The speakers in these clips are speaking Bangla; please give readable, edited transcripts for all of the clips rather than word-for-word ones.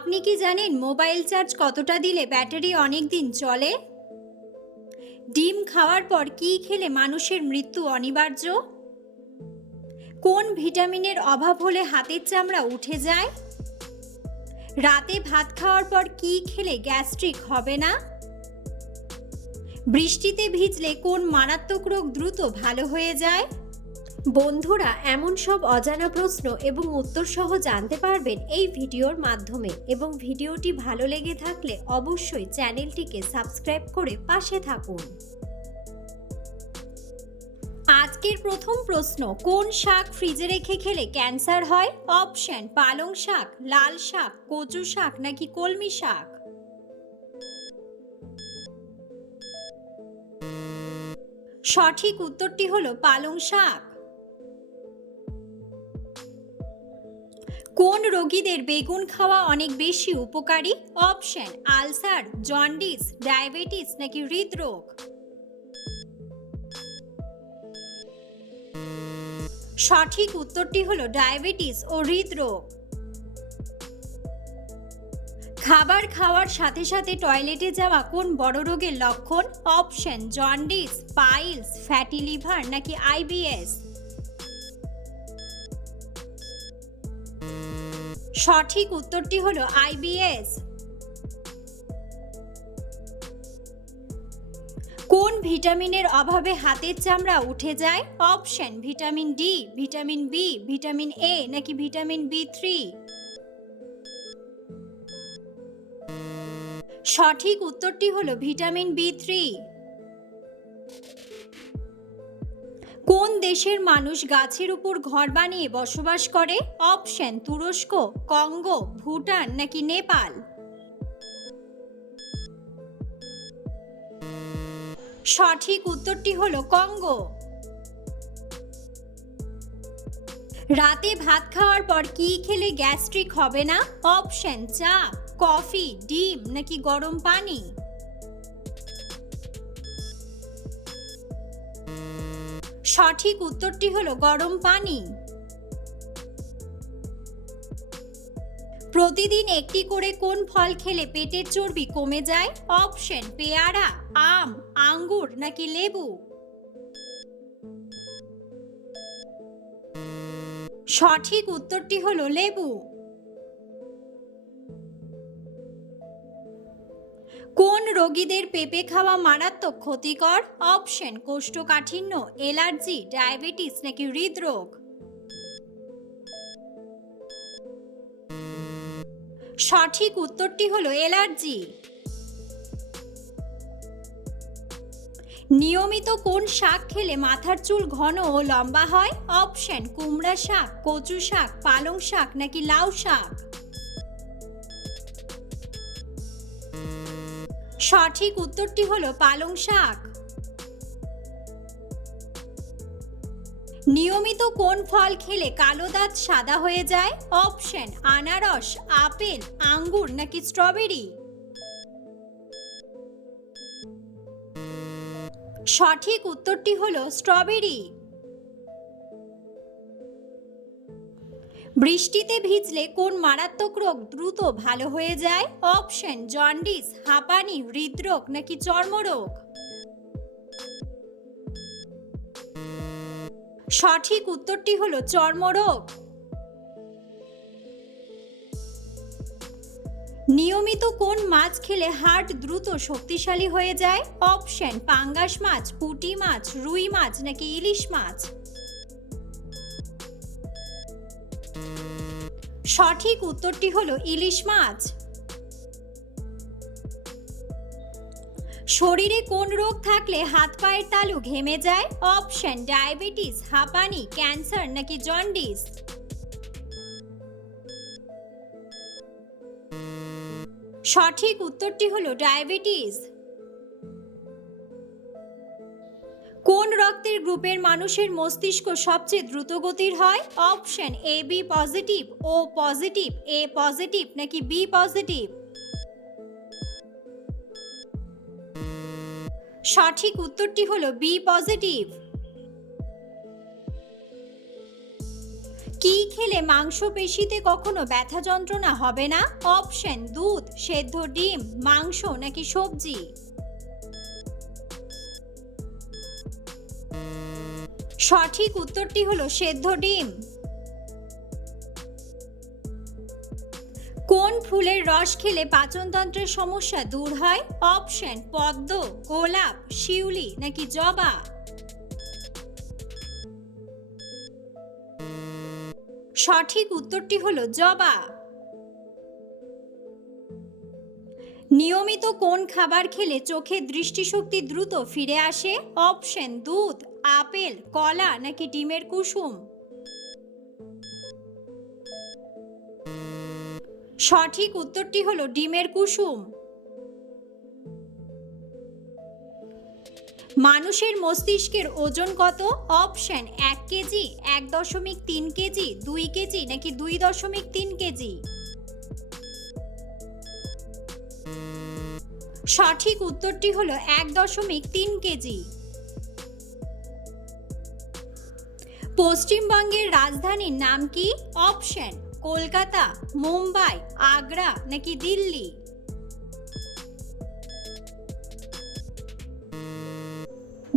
আপনি কি জানেন মোবাইল চার্জ কতটা দিলে ব্যাটারি অনেক দিন চলে? ডিম খাওয়ার পর কী খেলে মানুষের মৃত্যু অনিবার্য? কোন ভিটামিনের অভাব হলে হাতের চামড়া উঠে যায়? রাতে ভাত খাওয়ার পর কী খেলে গ্যাস্ট্রিক হবে না? বৃষ্টিতে ভিজলে কোন মারাত্মক রোগ দ্রুত ভালো হয়ে যায়? বন্ধুরা, এমন সব অজানা প্রশ্ন এবং উত্তর সহ জানতে পারবেন এই ভিডিওর মাধ্যমে, এবং ভিডিওটি ভালো লেগে থাকলে অবশ্যই চ্যানেলটিকে সাবস্ক্রাইব করে পাশে থাকুন। আজকের প্রথম প্রশ্ন, কোন শাক ফ্রিজে রেখে খেলে ক্যান্সার হয়? অপশন: পালং শাক, লাল শাক, কচু শাক নাকি কলমি শাক? সঠিক উত্তরটি হলো পালং শাক। কোন রোগীদের বেগুন খাওয়া অনেক বেশি উপকারী? অপশন: আলসার, জন্ডিস, ডায়াবেটিস নাকি হৃদরোগ? সঠিক উত্তরটি হলো ডায়াবেটিস ও হৃদরোগ। খাবার খাওয়ার সাথে সাথে টয়লেটে যাওয়া কোন বড় রোগের লক্ষণ? Option: jaundice, piles, fatty liver নাকি আইবিএস? সঠিক উত্তরটি হলো আইবিএস। কোন ভিটামিনের অভাবে হাতের চামড়া উঠে যায়? Option: vitamin D, vitamin B, vitamin A নাকি ভিটামিন বি3? সঠিক উত্তরটি হলো ভিটামিন বি3। কোন দেশের মানুষ গাছের উপর ঘর বানিয়ে বসবাস করে? অপশন: তুরস্ক, কঙ্গো, ভুটান নাকি নেপাল? সঠিক উত্তরটি হলো কঙ্গো। রাতে ভাত খাওয়ার পর কি খেলে গ্যাস্ট্রিক হবে না? অপশন: চা, কফি, ডিম নাকি গরম পানি? সঠিক উত্তরটি হলো গরম পানি। প্রতিদিন একটি করে কোন ফল খেলে পেটের চর্বি কমে যায়? অপশন: পেয়ারা, আম, আঙ্গুর নাকি লেবু? সঠিক উত্তরটি হলো লেবু। কোন রোগীদের পেঁপে খাওয়া মারাত্মক ক্ষতিকর? অপশন: কোষ্ঠকাঠিন্য, অ্যালার্জি, ডায়াবেটিস নাকি হৃদরোগ? সঠিক উত্তরটি হলো অ্যালার্জি। নিয়মিত কোন শাক খেলে মাথার চুল ঘন ও লম্বা হয়? অপশন: কুমড়া শাক, কচু শাক, পালং শাক নাকি লাউ শাক? সঠিক উত্তরটি হলো পালং শাক। নিয়মিত কোন ফল খেলে কালো দাঁত সাদা হয়ে যায়? অপশন: আনারস, আপেল, আঙ্গুর নাকি স্ট্রবেরি? সঠিক উত্তরটি হলো স্ট্রবেরি। বৃষ্টিতে ভিজলে কোন মারাত্মক রোগ দ্রুত ভালো হয়ে যায়? অপশন: জন্ডিস, হাঁপানি, হৃদরোগ নাকি চর্মরোগ? সঠিক উত্তরটি হলো চর্মরোগ। নিয়মিত কোন মাছ খেলে হার্ট দ্রুত শক্তিশালী হয়ে যায়? অপশন: পাঙ্গাস মাছ, পুঁটি মাছ, রুই মাছ নাকি ইলিশ মাছ? সঠিক উত্তরটি হলো ইলিশ মাছ। শরীরে কোন রোগ থাকলে হাত পায়ের তালু ঘেমে যায়? অপশন: ডায়াবেটিস, হাঁপানি, ক্যান্সার নাকি জন্ডিস? সঠিক উত্তরটি হলো ডায়াবেটিস। কোন রক্তের গ্রুপের মানুষের মস্তিষ্ক সবচেয়ে দ্রুত গতির হয়? Option: A B positive, O positive, A positive নাকি বি পজিটিভ? সঠিক উত্তরটি হলো বি পজিটিভ। কি খেলে মাংসপেশিতে কখনো ব্যথা যন্ত্রণা হবে না? অপশন: দুধ, সেদ্ধ ডিম, মাংস নাকি সবজি। সঠিক উত্তরটি হলো সেদ্ধ ডিম। কোন ফুলের রস খেলে পাচনতন্ত্রের সমস্যা দূর হয়? অপশন: পদ্ম, গোলাপ, শিউলি নাকি জবা। সঠিক উত্তরটি হলো জবা। নিয়মিত কোন খাবার খেলে চোখের দৃষ্টিশক্তি দ্রুত ফিরে আসে? অপশন: দুধ, আপেল, কলা নাকি ডিমের কুসুম। সঠিক উত্তরটি হলো ডিমের কুসুম। মানুষের মস্তিষ্কের ওজন কত? অপশন: 1 কেজি, 1.3 কেজি, 2 কেজি নাকি 2.3 কেজি। সঠিক উত্তরটি হলো 1.3 কেজি। পশ্চিমবঙ্গের রাজধানীর নাম কি? অপশন: কলকাতা, মুম্বাই, আগ্রা নাকি দিল্লি।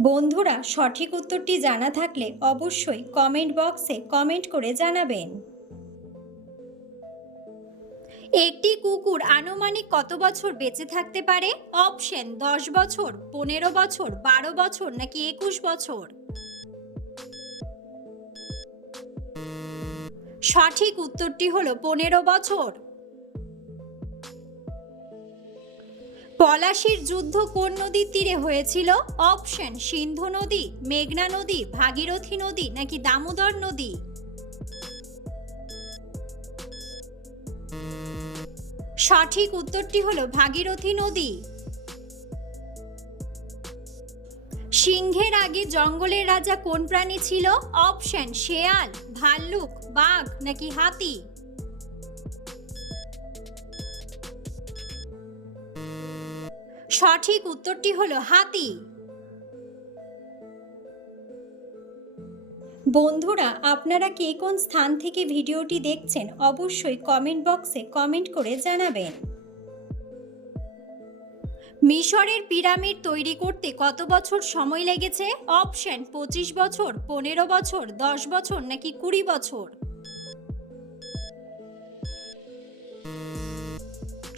বন্ধুরা, সঠিক উত্তরটি জানা থাকলে অবশ্যই কমেন্ট বক্সে কমেন্ট করে জানাবেন। একটি কুকুর আনুমানিক কত বছর বেঁচে থাকতে পারে? অপশন: 10 বছর, 15 বছর, 12 বছর নাকি 21 বছর। সঠিক উত্তরটি হলো 15 বছর। পলাশীর যুদ্ধ কোন নদীর তীরে হয়েছিল? অপশন: সিন্ধু নদী, মেঘনা নদী, ভাগীরথী নদী নাকি দামোদর নদী। সঠিক উত্তরটি হলো ভাগীরথী নদী। সিংহের আগে জঙ্গলের রাজা কোন প্রাণী ছিল? অপশন: শেয়াল, ভাল্লুক, বাঘ নাকি হাতি। সঠিক উত্তরটি হলো হাতি। বন্ধুরা, আপনারা কে কোন স্থান থেকে ভিডিওটি দেখছেন অবশ্যই কমেন্ট বক্সে কমেন্ট করে জানাবেন। মিশরের পিরামিড তৈরি করতে কত বছর সময় লেগেছে? অপশন: 25 বছর, 15 বছর, 10 বছর নাকি 20 বছর।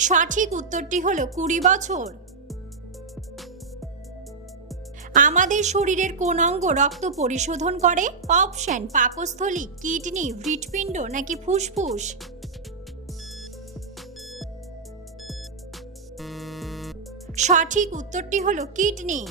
সঠিক উত্তরটি হলো 20 বছর। আমাদের শরীরের কোন অঙ্গ রক্ত পরিশোধন করে? অপশন: পাকস্থলী, কিডনি, হৃৎপিণ্ড নাকি ফুসফুস। সঠিক উত্তরটি হলো কিডনি।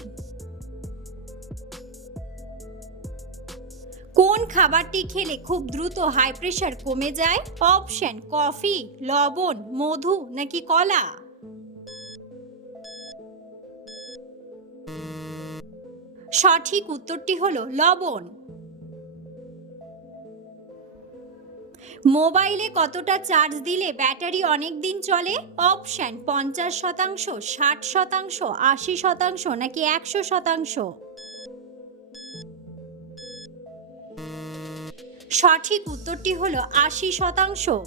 কোন খাবারটি খেলে খুব দ্রুত হাই প্রেশার কমে যায়? অপশন: কফি, লবণ, মধু নাকি কলা। সঠিক উত্তরটি হলো লবণ। মোবাইলে কতটা চার্জ দিলে ব্যাটারি অনেক দিন চলে? অপশন: 50%, 60%, 80% নাকি 100%। সঠিক উত্তরটি হলো 80%।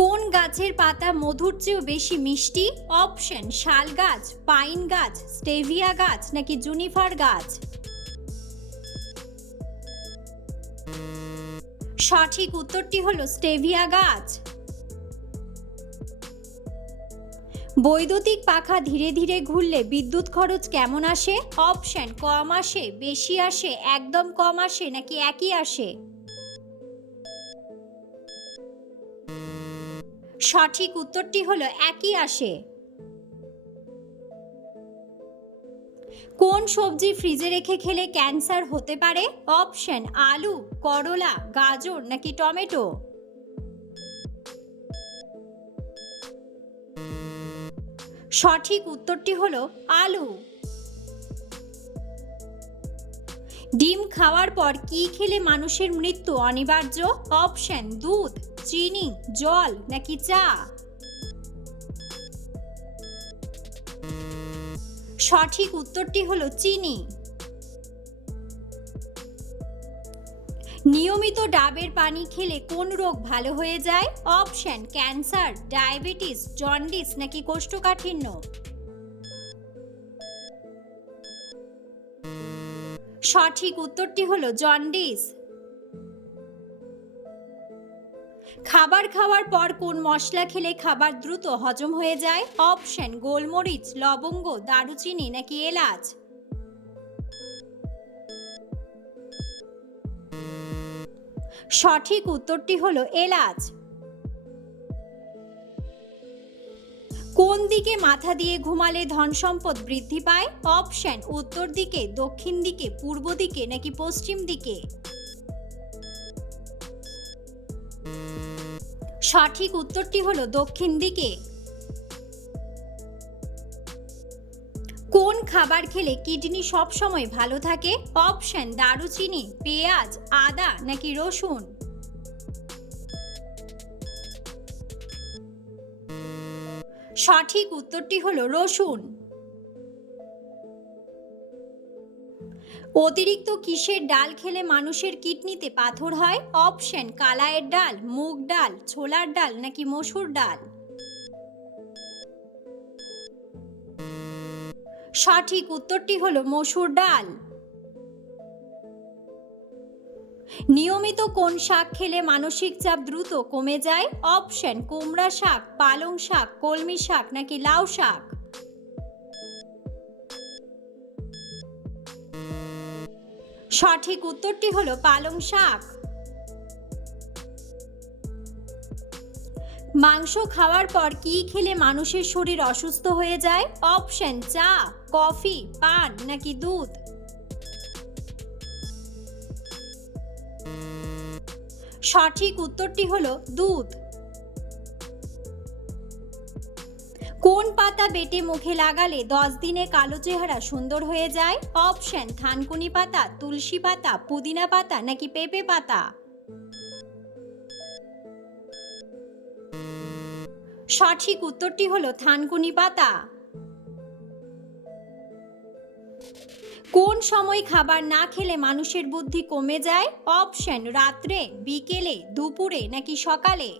কোন গাছের পাতা মধুর চেয়েও বেশি মিষ্টি? অপশন: শাল গাছ, পাইন গাছ, স্টেভিয়া গাছ নাকি জুনিফার গাছ। সঠিক উত্তরটি হলো স্টেভিয়া গাছ। বৈদ্যুতিক পাখা ধীরে ধীরে ঘুরলে বিদ্যুৎ খরচ কেমন আসে? অপশন: কম আসে, বেশি আসে, একদম কম আসে নাকি একই আসে। সঠিক উত্তরটি হলো একই আসে। কোন সবজি ফ্রিজে রেখে খেলে ক্যান্সার হতে পারে? অপশন: আলু, করলা, গাজর নাকি টমেটো। সঠিক উত্তরটি হলো আলু। ডিম খাওয়ার পর কি খেলে মানুষের মৃত্যু অনিবার্য? অপশন: দুধ, চিনি, জল নাকি চা। সঠিক উত্তরটি হলো চিনি। নিয়মিত ডাবের পানি খেলে কোন রোগ ভালো হয়ে যায়? অপশন ক্যান্সার, ডায়াবেটিস, জন্ডিস নাকি কোষ্ঠকাঠিন্য। সঠিক উত্তরটি হলো জন্ডিস। খাবার খাওয়ার পর কোন মশলা খেলে খাবার দ্রুত হজম হয়ে যায়? অপশন গোলমরিচ, লবঙ্গ, দারুচিনি নাকি এলাচ। সঠিক উত্তরটি হলো এলাচ। কোন দিকে মাথা দিয়ে ঘুমালে ধন সম্পদ বৃদ্ধি পায়? অপশন উত্তর দিকে, দক্ষিণ দিকে, পূর্ব দিকে নাকি পশ্চিম দিকে। সঠিক উত্তরটি হলো দক্ষিণ দিকে। কোন খাবার খেলে কিডনি সব সময় ভালো থাকে? অপশন দারুচিনি, পেঁয়াজ, আদা নাকি রসুন। সঠিক উত্তরটি হলো রসুন। অতিরিক্ত কিসের ডাল খেলে মানুষের কিডনিতে পাথর হয়? অপশন কালাইয়ের ডাল, মুগ ডাল, ছোলার ডাল নাকি মসুর ডাল। সঠিক উত্তরটি হলো মসুর ডাল। নিয়মিত কোন শাক খেলে মানসিক চাপ দ্রুত কমে যায়? অপশন কুমড়া শাক, পালং শাক, কলমি শাক নাকি লাউ শাক। সঠিক উত্তরটি হলো পালং শাক। মাংস খাওয়ার পর কি খেলে মানুষের শরীর অসুস্থ হয়ে যায়? অপশন চা, কফি, পান নাকি দুধ। সঠিক উত্তরটি হলো দুধ। কোন পাতা বেটে মুখে লাগালে 10 দিনে কালো চেহারা সুন্দর হয়ে যায়? অপশন থানকুনি পাতা, তুলসী পাতা, পুদিনা পাতা নাকি পেঁপে পাতা। সঠিক উত্তরটি হলো থানকুনি পাতা। কোন সময় খাবার না খেলে মানুষের বুদ্ধি কমে যায়? অপশন রাত্রে, বিকেলে, দুপুরে নাকি সকালে।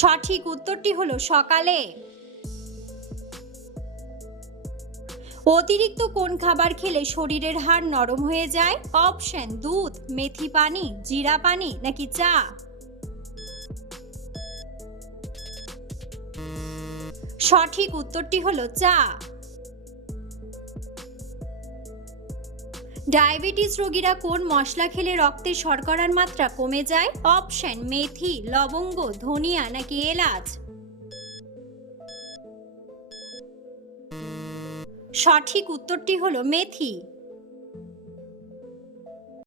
সঠিক উত্তরটি হলো সকালে। অতিরিক্ত কোন খাবার খেলে শরীরের হাড় নরম হয়ে যায়? অপশন দুধ, মেথি পানি, জিরা পানি নাকি চা। সঠিক উত্তরটি হলো চা। ডায়াবেটিস রোগীরা কোন মশলা খেলে রক্তে শর্করার মাত্রা কমে যায়? অপশন মেথি, লবঙ্গ, ধনিয়া নাকি এলাচ। সঠিক উত্তরটি হলো মেথি।